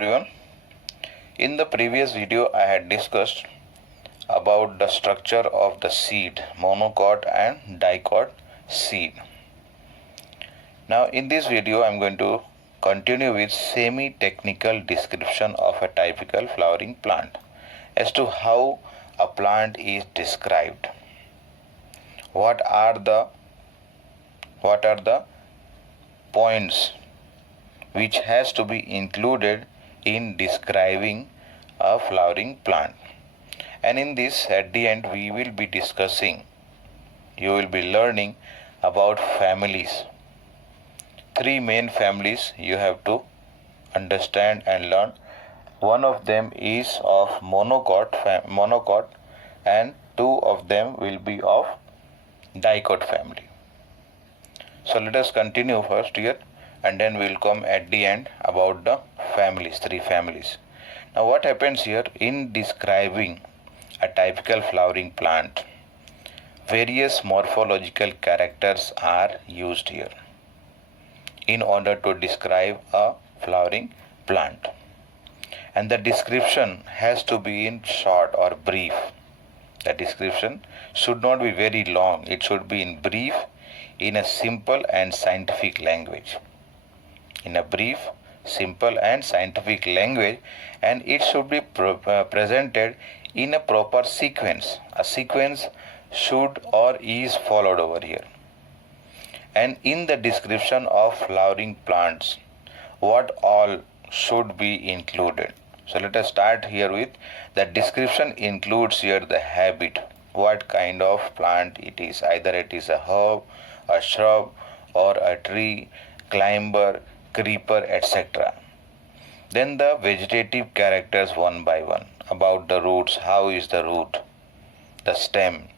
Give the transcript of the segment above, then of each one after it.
everyone. In the previous video I had discussed about the structure of the seed, monocot and dicot seed. Now in this video I am going to continue with semi-technical description of a typical flowering plant as to how a plant is described. What are the points which has to be included in describing a flowering plant. And in this, at the end, we will be discussing, you will be learning about families. 3 main families you have to understand and learn. One of them is of monocot and 2 of them will be of dicot family. So let us continue first here, and then we will come at the end about the families, 3 families. Now what happens here in describing a typical flowering plant, various morphological characters are used here in order to describe a flowering plant, and the description has to be in short or brief. The description should not be very long, it should be in brief, in a simple and scientific language. In a brief, simple and scientific language, and it should be presented in a proper sequence. A sequence should or is followed over here. And in the description of flowering plants, what all should be included? So let us start here with the description includes here the habit, what kind of plant it is, either it is a herb, a shrub or a tree, climber, creeper, etc. Then the vegetative characters one by one, about the roots, how is the root, the stem,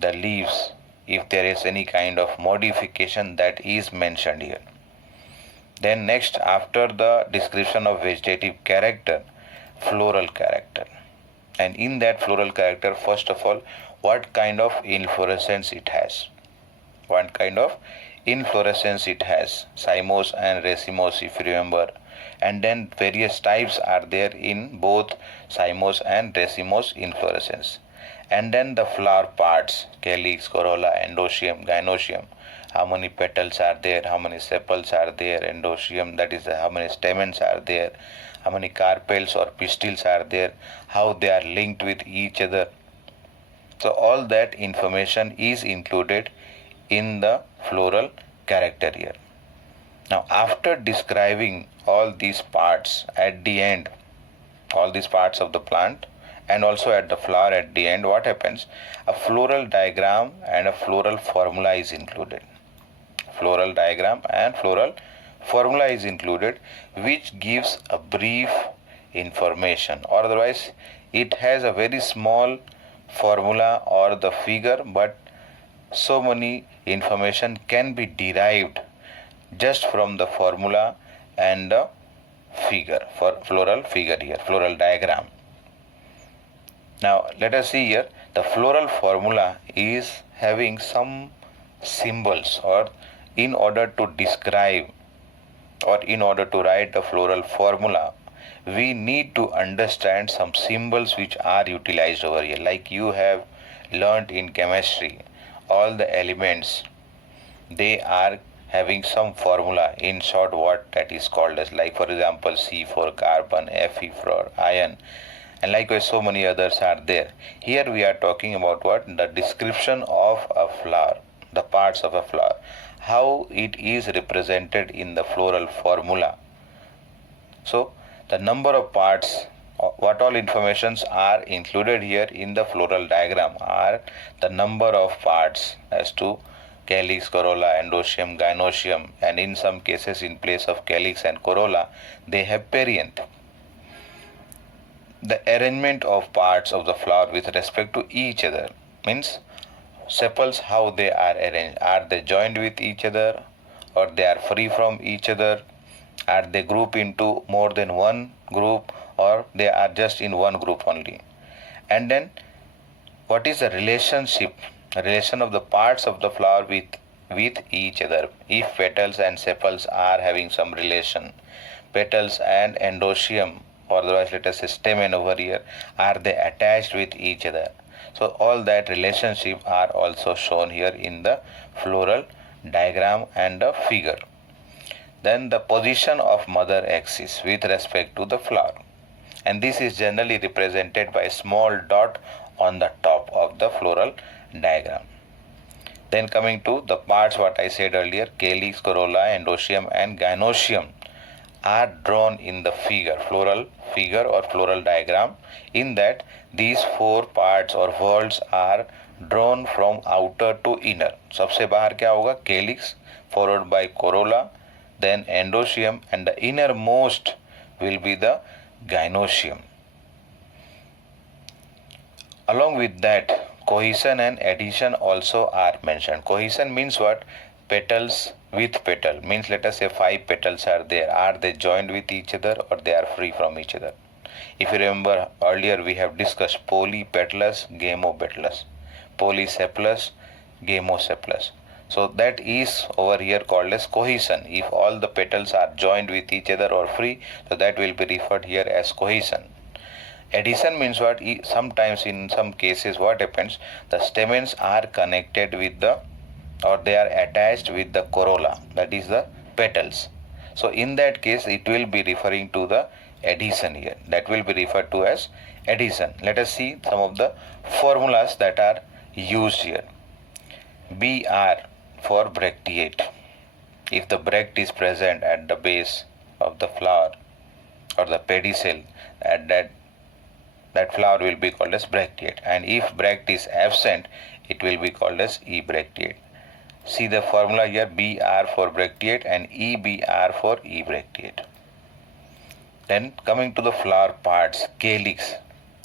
the leaves, if there is any kind of modification that is mentioned here. Then next, after the description of vegetative character, floral character. And in that floral character, first of all, what kind of inflorescence it has. What kind of inflorescence it has, cymose and racemose if you remember, and then various types are there in both cymose and racemose inflorescence. And then the flower parts, calyx, corolla, endoecium, gynoecium, how many petals are there, how many sepals are there, endoecium, that is how many stamens are there, how many carpels or pistils are there, how they are linked with each other. So all that information is included in the floral character here. Now after describing all these parts at the end, all these parts of the plant and also at the flower at the end, what happens? A floral diagram and a floral formula is included. Floral diagram and floral formula is included, which gives a brief information, or otherwise it has a very small formula or the figure, but so many information can be derived just from the formula and the figure, for floral figure here, floral diagram. Now let us see here, the floral formula is having some symbols, or in order to describe or in order to write the floral formula, we need to understand some symbols which are utilized over here. Like you have learnt in chemistry, all the elements, they are having some formula, in short what that is called as, like for example C for carbon, Fe for iron, and likewise so many others are there. Here we are talking about what? The description of a flower, the parts of a flower, how it is represented in the floral formula. So the number of parts, what all informations are included here in the floral diagram are the number of parts as to calyx, corolla, endoecium, gynoecium, and in some cases in place of calyx and corolla they have perianth. The arrangement of parts of the flower with respect to each other, means sepals, how they are arranged, are they joined with each other or they are free from each other, are they grouped into more than one group or they are just in one group only. And then what is the relation of the parts of the flower with each other. If petals and sepals are having some relation, petals and endoecium, or otherwise let us say stamen over here, are they attached with each other? So all that relationship are also shown here in the floral diagram and the figure. Then the position of mother axis with respect to the flower, and this is generally represented by a small dot on the top of the floral diagram. Then coming to the parts what I said earlier, calyx, corolla, endoecium and gynoecium are drawn in the figure, floral figure or floral diagram, in that these four parts or whorls are drawn from outer to inner. सबसे बाहर क्या होगा? calyx, followed by corolla, then endoecium, and the innermost will be the gynoecium. Along with that, cohesion and adhesion also are mentioned. Cohesion means what? Petals with petal, means let us say 5 petals are there. Are they joined with each other or they are free from each other? If you remember earlier, we have discussed polypetalous, gamopetalous, polysepalous, gamosepalous. So that is over here called as cohesion. If all the petals are joined with each other or free, so that will be referred here as cohesion. Adhesion means what? Sometimes in some cases what happens, the stamens are connected with the, or they are attached with the corolla, that is the petals. So in that case it will be referring to the adhesion here. That will be referred to as adhesion. Let us see some of the formulas that are used here. BR for bracteate. If the bract is present at the base of the flower or the pedicel, at that flower will be called as bracteate, and if bract is absent, it will be called as ebracteate. See the formula here, BR for bracteate and EBR for ebracteate. Then coming to the flower parts, calyx,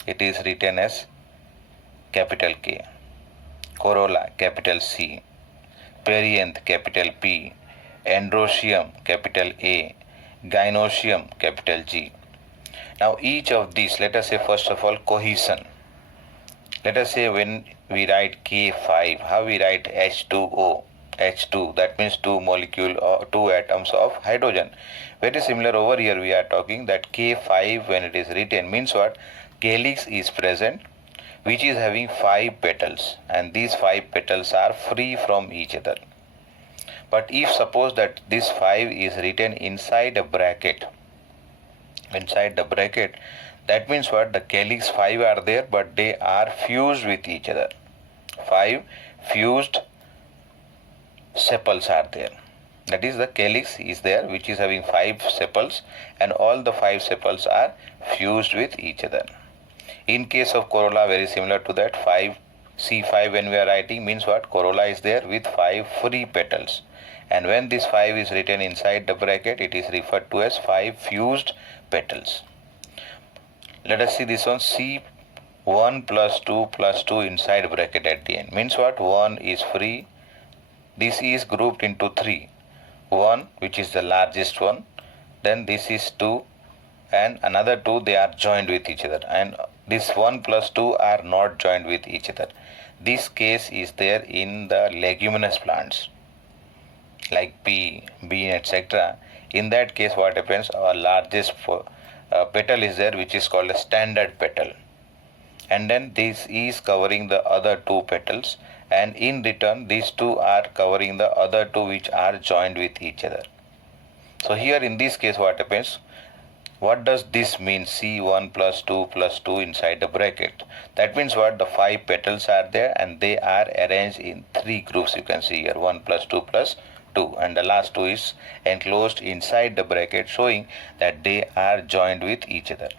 it is written as capital K, corolla capital C, perianth capital P, androecium capital A, gynoecium capital G. Now each of these, let us say first of all cohesion. Let us say when we write K5, how we write H2O, H2, that means 2 molecule or 2 atoms of hydrogen. Very similar over here we are talking that K5 when it is written means what? Calyx is present which is having 5 petals, and these 5 petals are free from each other. But if suppose that this 5 is written inside a bracket, that means what? The calyx 5 are there but they are fused with each other. 5 fused sepals are there. That is, the calyx is there which is having 5 sepals and all the 5 sepals are fused with each other. In case of corolla, very similar to that, 5 C5 when we are writing means what? Corolla is there with 5 free petals, and when this 5 is written inside the bracket, it is referred to as 5 fused petals. Let us see this one, C1 plus 2 inside bracket at the end means what? 1 is free. This is grouped into 3. 1 which is the largest one, then this is 2 and another 2, they are joined with each other, and this 1 plus 2 are not joined with each other. This case is there in the leguminous plants like pea, bean, etc. In that case what happens, our largest petal is there which is called a standard petal, and then this is covering the other 2 petals, and in return these 2 are covering the other 2 which are joined with each other. So here in this case what happens, what does this mean? C1 plus 2 inside the bracket. That means what? The 5 petals are there and they are arranged in 3 groups. You can see here 1 plus 2 plus 2, and the last 2 is enclosed inside the bracket, showing that they are joined with each other.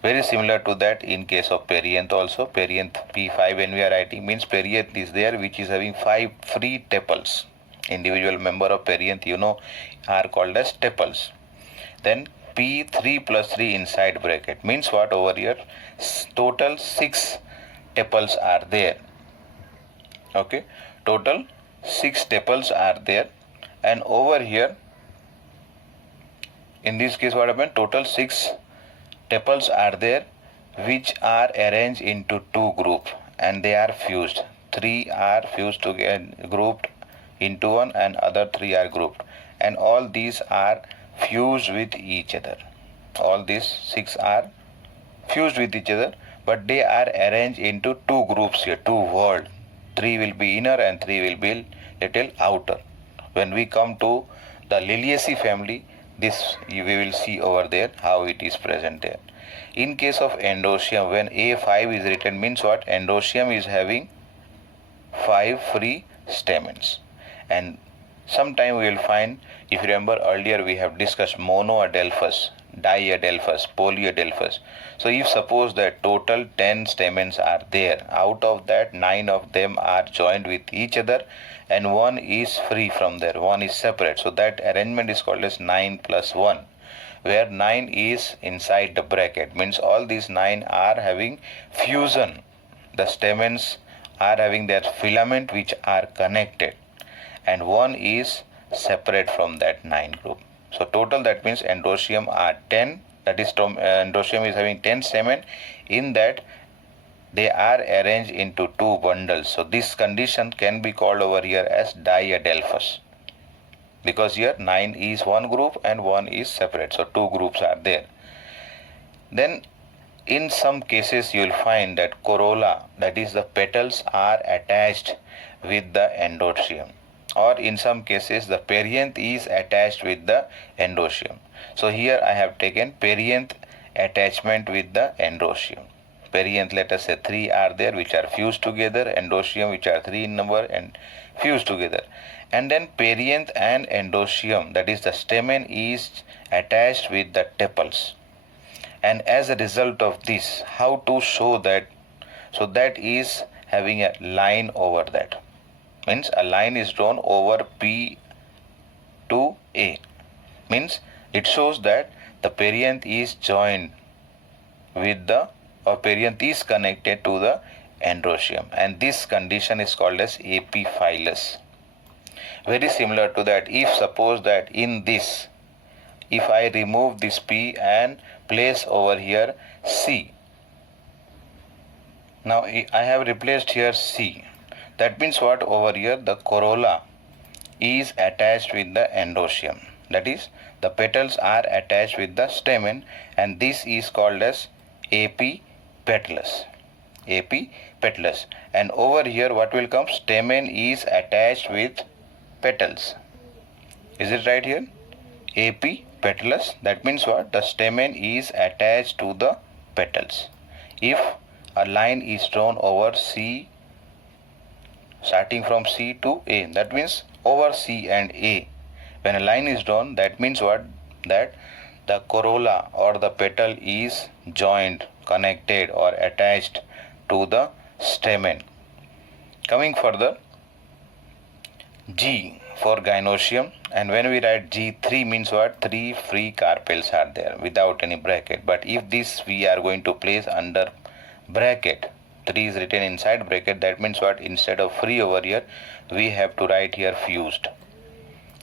Very similar to that in case of perianth also. Perianth P5 when we are writing means perianth is there which is having 5 free tepals. Individual member of perianth are called as tepals. Then P3 plus 3 inside bracket means what? Over here total 6 tepals are there. Okay, total 6 tepals are there, and over here in this case what happened, total 6 tepals are there which are arranged into 2 groups and they are fused. 3 are fused together, grouped into one, and other 3 are grouped, and all these are fused with each other. All these 6 are fused with each other, but they are arranged into 2 groups here, 2 whorls. 3 will be inner and 3 will be little outer. When we come to the Liliaceae family, this we will see over there how it is present there. In case of Androecium, when A5 is written, means what? Androecium is having 5 free stamens. And sometime we will find, if you remember earlier we have discussed monoadelphous, diadelphous, polyadelphous. So if suppose that total 10 stamens are there, out of that 9 of them are joined with each other and 1 is free from there, 1 is separate. So that arrangement is called as 9 plus 1, where 9 is inside the bracket, means all these 9 are having fusion. The stamens are having their filament which are connected, and 1 is separate from that 9 group. So total, that means Androecium are 10, that is Androecium is having 10 stamen. In that they are arranged into 2 bundles. So this condition can be called over here as diadelphous, because here 9 is one group and 1 is separate. So 2 groups are there. Then in some cases you will find that corolla, that is the petals, are attached with the Androecium, or in some cases the perianth is attached with the Androecium. So here I have taken perianth attachment with the Androecium. Perianth, let us say 3 are there which are fused together, Androecium which are 3 in number and fused together. And then perianth and Androecium, that is the stamen, is attached with the tepals. And as a result of this, how to show that? So that is having a line over that. Means a line is drawn over P to A. Means it shows that the perianth is joined with the, or perianth is connected to the Androecium, and this condition is called as epiphylous. Very similar to that, if suppose that in this, if I remove this P and place over here C. Now I have replaced here C. That means what? Over here the corolla is attached with the Androecium. That is, the petals are attached with the stamen, and this is called as epipetalous. Epipetalous. And over here what will come? Stamen is attached with petals. Is it right here? Epipetalous. That means what? The stamen is attached to the petals. If a line is drawn over C, starting from C to A, that means over C and A, when a line is drawn, that means what? That the corolla or the petal is joined, connected or attached to the stamen. Coming further, G for gynoecium, and when we write G3 means what? 3 free carpels are there without any bracket. But if this we are going to place under bracket, 3 is written inside bracket, that means what? Instead of free over here, we have to write here fused.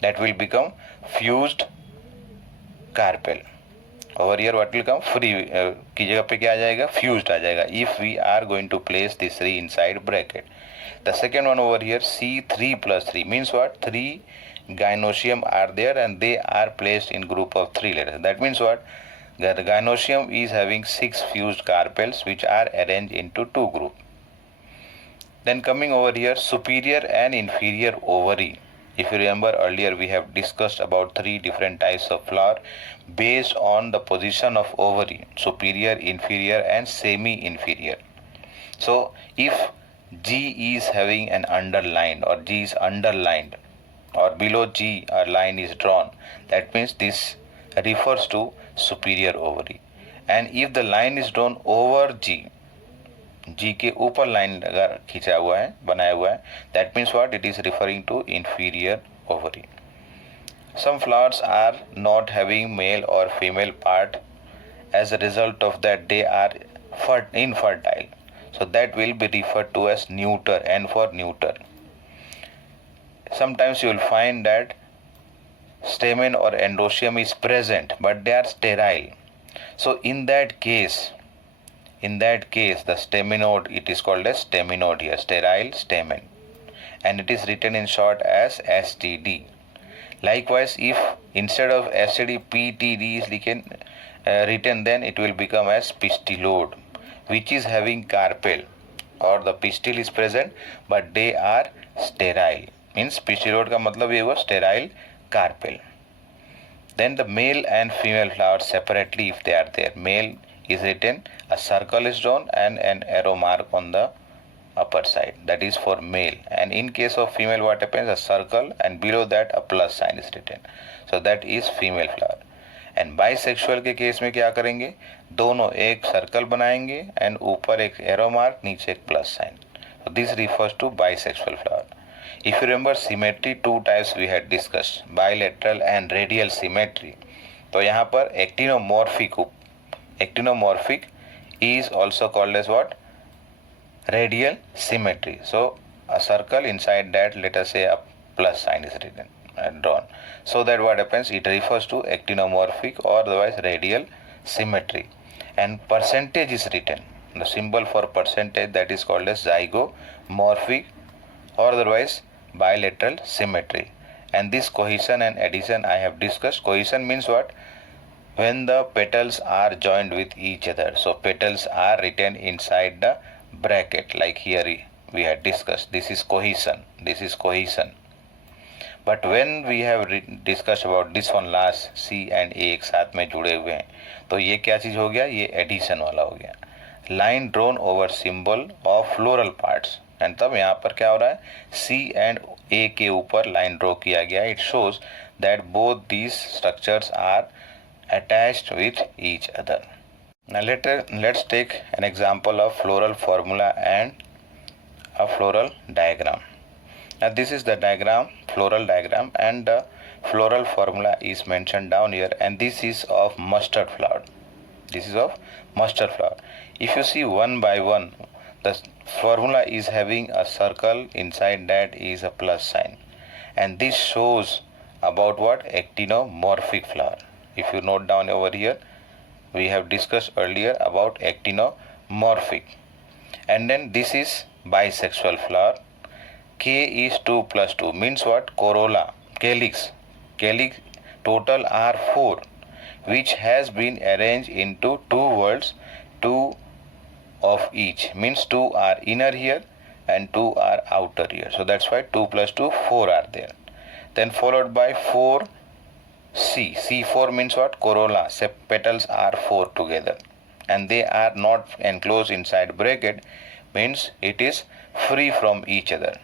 That will become fused carpel. Over here what will come? Free की जगह पे क्या आ जाएगा? Fused आ जाएगा. If we are going to place this 3 inside bracket. The second one over here, C3 plus 3 means what? 3 gynoecium are there and they are placed in group of 3 letters. That means what? The gynoecium is having 6 fused carpels which are arranged into 2 groups. Then coming over here, superior and inferior ovary. If you remember earlier we have discussed about 3 different types of flower based on the position of ovary: superior, inferior and semi-inferior. So if G is having an underlined, or G is underlined, or below G a line is drawn, that means this refers to superior ovary. And if the line is drawn over G, G के ऊपर line अगर खींचा हुआ है, बनाया हुआ है, that means what? It is referring to inferior ovary. Some flowers are not having male or female part. As a result of that, they are infertile. So that will be referred to as neuter, N for neuter. Sometimes you will find that stamen or androecium is present, but they are sterile. So in that case, the staminode, it is called as staminode here, sterile stamen, and it is written in short as STD. Likewise, if instead of acid PTD is written, then it will become as pistillode, which is having carpel, or the pistil is present but they are sterile. Means pistillode का मतलब ये हुआ sterile carpel. Then the male and female flowers separately, if they are there. Male is written, a circle is drawn and an arrow mark on the upper side. That is for male. And in case of female, what happens? A circle and below that a plus sign is written. So that is female flower. And bisexual के case में क्या करेंगे? दोनों एक circle बनाएंगे and ऊपर एक arrow mark, नीचे एक plus sign. This refers to bisexual flower. If you remember symmetry, two types we had discussed, bilateral and radial symmetry. तो यहाँ पर actinomorphic is also called as what? Radial symmetry. So a circle, inside that let us say a plus sign is written and drawn. So that what happens? It refers to actinomorphic or otherwise radial symmetry. And percentage is written. The symbol for percentage, that is called as zygomorphic or otherwise bilateral symmetry. And this cohesion and adhesion I have discussed. Cohesion means what? When the petals are joined with each other. So petals are written inside the bracket, like here we had discussed. This is cohesion. This is cohesion. But when we have discussed about this one last, C and A एक साथ में जुड़े हुए हैं, तो ये क्या चीज हो गया? ये एडिशन वाला हो गया. Line drawn over symbol of floral parts. And तब यहाँ पर क्या हो रहा है? C and A के ऊपर लाइन ड्रॉ किया गया. It shows that both these structures are attached with each other. Now let's take an example of floral formula and a floral diagram. Now this is the diagram, floral diagram, and the floral formula is mentioned down here, and this is of mustard flower. This is of mustard flower. If you see one by one, the formula is having a circle, inside that is a plus sign, and this shows about what? Actinomorphic flower. If you note down over here, we have discussed earlier about actinomorphic. And then this is bisexual flower. K is 2 plus 2 means what? Corolla, calyx. Calyx total are 4, which has been arranged into 2 whorls, 2 of each, means 2 are inner here and 2 are outer here. So that's why 2 plus 2, 4 are there. Then followed by 4 C. C4 means what? Corolla. Petals are 4 together and they are not enclosed inside bracket, means it is free from each other.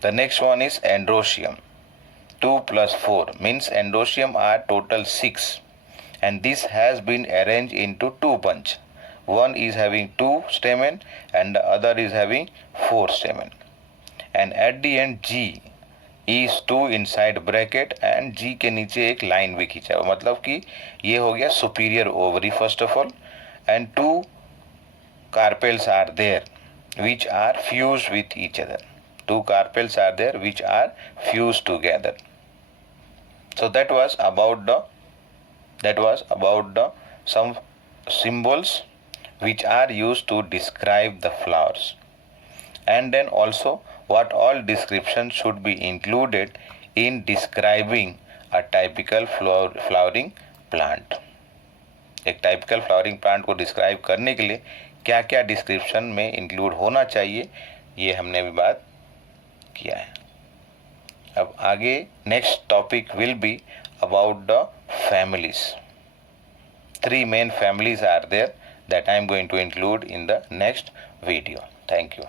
The next one is androecium. 2 plus 4 means androecium are total 6, and this has been arranged into 2 bunch. One is having 2 stamen and the other is having 4 stamen. And at the end G is 2 inside bracket and G के नीचे एक line भी खींचा हुआ, मतलब कि ये हो गया superior ovary first of all, and 2 carpels are there which are fused with each other. 2 carpels are there which are fused together. So that was about the some symbols which are used to describe the flowers. And then also what all descriptions should be included in describing a typical flowering plant. एक typical flowering plant को describe करने के लिए क्या क्या description में include होना चाहिए, ये हमने भी बात किया है. अब आगे next topic will be about the families. 3 main families are there that I am going to include in the next video. Thank you.